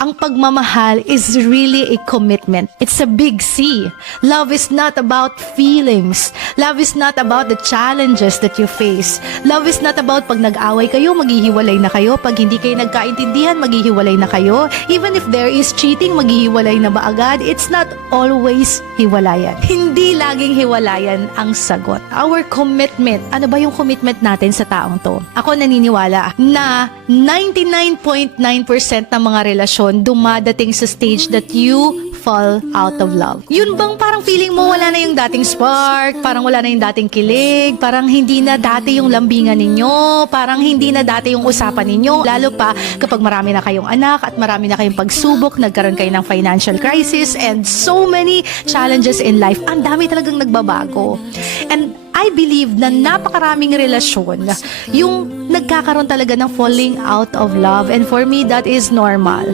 Ang pagmamahal is really a commitment. It's a big C. Love is not about feelings. Love is not about the challenges that you face. Love is not about pag nag-away kayo, maghihiwalay na kayo. Pag hindi kayo nagkaintindihan, maghihiwalay na kayo. Even if there is cheating, maghihiwalay na ba agad? It's not always hiwalayan. Hindi laging hiwalayan ang sagot. Our commitment. Ano ba yung commitment natin sa taong to? Ako naniniwala na 99.9% ng mga relasyon dumadating sa stage that you fall out of love. Yun bang parang feeling mo wala na yung dating spark, parang wala na yung dating kilig, parang hindi na dati yung lambingan ninyo, parang hindi na dati yung usapan ninyo, lalo pa kapag marami na kayong anak at marami na kayong pagsubok, nagkaroon kayo ng financial crisis and so many challenges in life. Ang dami talagang nagbabago. And I believe na napakaraming relasyon yung nagkakaroon talaga ng falling out of love, and for me that is normal.